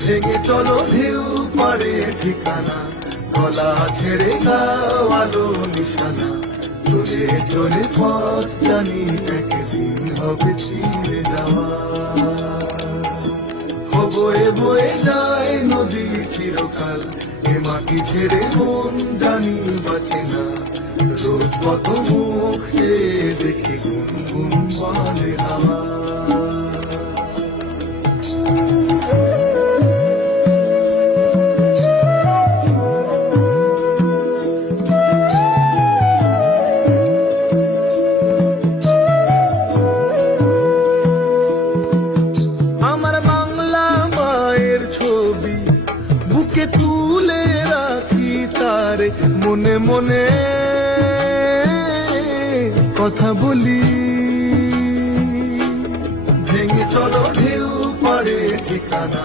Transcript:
ভেঙে চলো ঢেউ পারে ঠিকানা, গলা ছেড়ে গাও আলো নিশানা। চলে চলে পথ জানি একদিন হবে ছিঁড়ে যাওয়া। বয়ে বয়ে যায় নদী চিরকাল, এ মাটি ছেড়ে মন জানি বাঁচে না। রোজ কত মুখ দেখি গুনগুন বলে হাওয়া। বুকে তুলে রাখি তারে, মনে মনে কথা বলি। ভেঙে চলো ঢেউ পারে ঠিকানা,